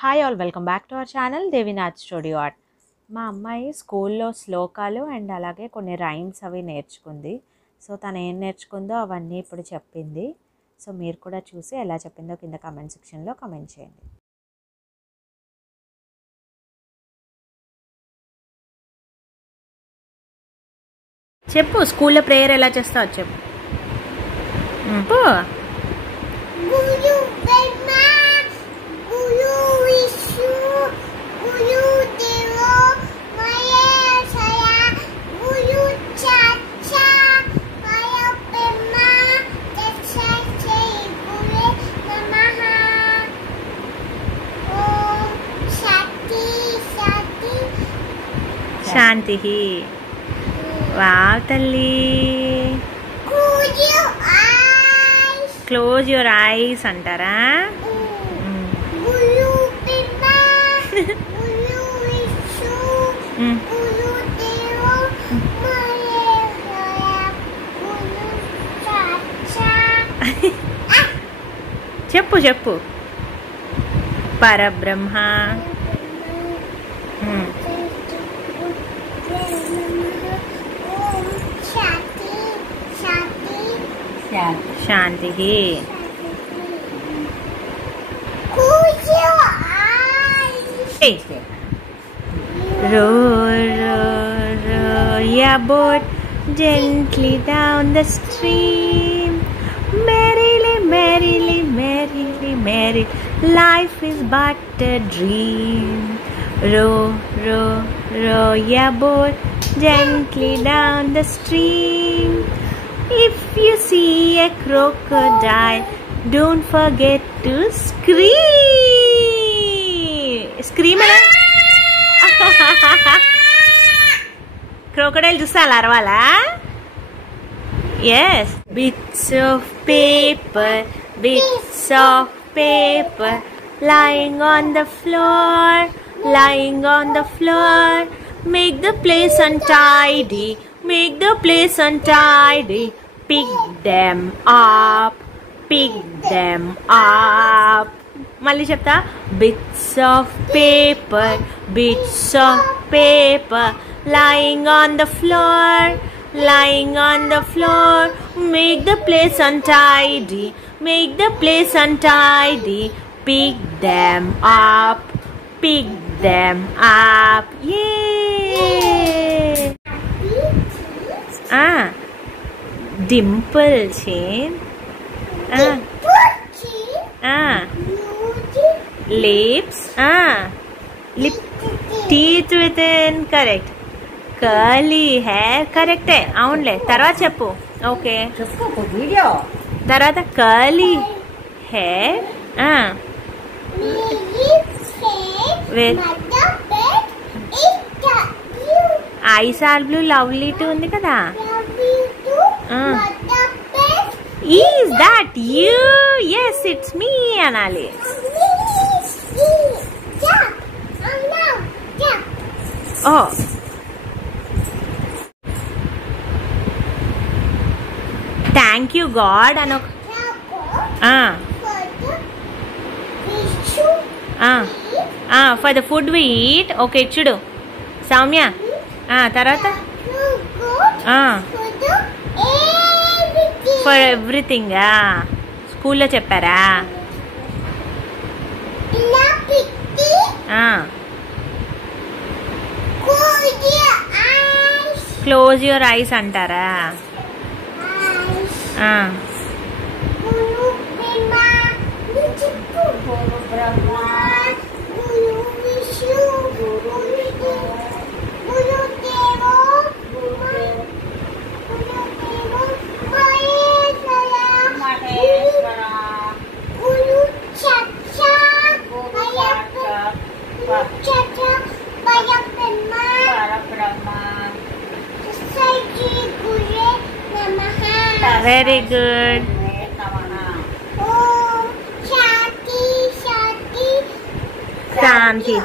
Hi all, welcome back to our channel Devinath studio art. మా అమ్మాయి స్కూల్లో శ్లోకాలు అండ్ అలాగే కొన్ని రైమ్స్ అవి నేర్చుకుంది. సో తను ఏం నేర్చుకుందో అవన్నీ ఇప్పుడు చెప్పింది. సో మీరు కూడా చూసి ఎలా చెప్పిందో కింద కామెంట్ సెక్షన్లో కామెంట్ చేయండి. చెప్పు, స్కూల్లో ప్రేయర్ ఎలా చేస్తావు చెప్పు. శాంతి. వావ్ తల్లి. క్లోజ్ యువర్ ఐస్ అంటారా? చెప్పు చెప్పు. పరబ్రహ్మ. శాంతి. Row, row, row your boat gently down the stream. Merrily, merrily, merrily, merrily, life is but a dream. Row, row, row your boat gently down the stream. If you see a crocodile, don't forget to scream. Scream ala. Crocodile చూస్తే అలా అరవాలా? Yes. Bits of paper, bits of paper, lying on the floor, lying on the floor. Make the place untidy, make the place untidy. Pick them up, pick them up. మళ్ళీ చెప్తా. Bits of paper, bits of paper, lying on the floor, lying on the floor. Make the place untidy, make the place untidy. Pick them up, pick them up. Yay! Dimple chin. Lips. Lip. Teeth within. Correct. Curly hair. Correct. అవునులే. తర్వాత చెప్పు. Okay. తర్వాత curly hair. With eyes are blue, lovely too ఉంది కదా. Is that you? Yes, it's me అనాలి. Oh. Thank you God అనొక. For the food we eat. Okay చూడు సౌమ్య. తర్వాత for everything. స్కూల్లో చెప్పారా? క్లోజ్ యువర్ ఐస్ అంటారా? Very good. Shanti.